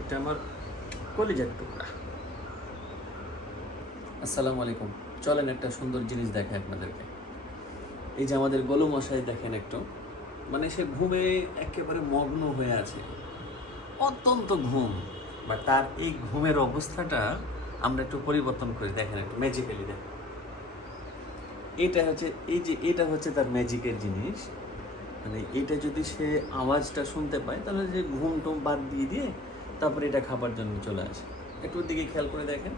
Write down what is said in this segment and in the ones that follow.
এটা আমার কলিজার টুকরা। আসসালামু আলাইকুম। চলেন একটা সুন্দর জিনিস দেখে আপনাদেরকে। এই যে আমাদের গোলু মশাই দেখেন একটু। মানে সে ঘুমে একেবারে মগ্ন হয়ে আছে। অত্যন্ত ঘুম। বা তার এই ঘুমের অবস্থাটা আমরা একটু পরিবর্তন করে। দেখেন একটু ম্যাজিক্যালি দেখেন। এটা হচ্ছে, এই যে, এটা হচ্ছে তার ম্যাজিকের জিনিস। মানে এটা যদি সে আওয়াজটা শুনতে পায়, তাহলে যে ঘুম টুম বাদ দিয়ে দিয়ে তারপরে এটা খাবার জন্য চলে আসে। একটু দিকে খেয়াল করে দেখেন।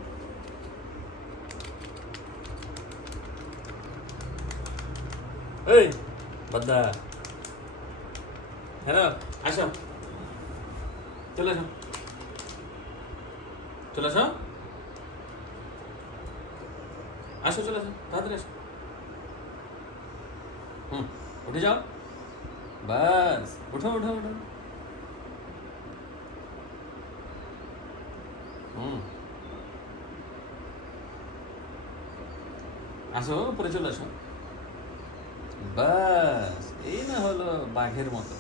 এই, বাদ্দা। হ্যালো, আসো। চলে আসো। চলে আসো। আসো, চলে আসো। তাড়াতাড়ি আসো। হুম, উঠে যাও। বাস, উঠো উঠো উঠো। হুম। আসো, উপরে চলে আসো। বাস, এই না হলো বাঘের মতো।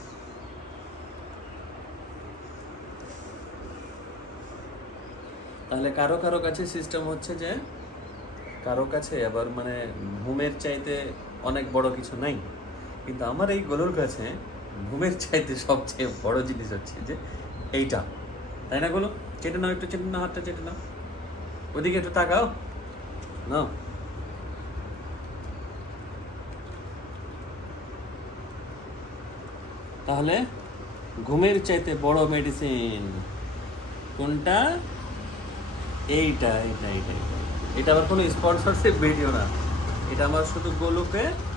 তাহলে কারও কারও কাছে সিস্টেম হচ্ছে যে, কারও কাছে, আবার মানে ঘুমের চাইতে অনেক বড় কিছু নাই। কিন্তু আমার এই গরুর কাছে ঘুমের চাইতে সবচেয়ে বড় জিনিস হচ্ছে যে এইটা। তাই না গুলো? চেটে নাও একটু, চেটে নাও, হাতটা চেটে নাও। ওদিকে একটু তাকাও। নাও। তাহলে ঘুমের চাইতে বড় মেডিসিন কোনটা? এইটা এইটা এইটা। এটা আমার কোনো স্পন্সরশিপ ভিডিও না। এটা আমার শুধু গোলুকে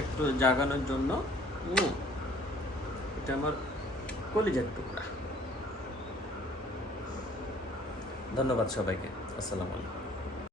একটু জাগানোর জন্য। এটা আমার কলিজার টুকরা। ধন্যবাদ সবাইকে। আসসালামু আলাইকুম।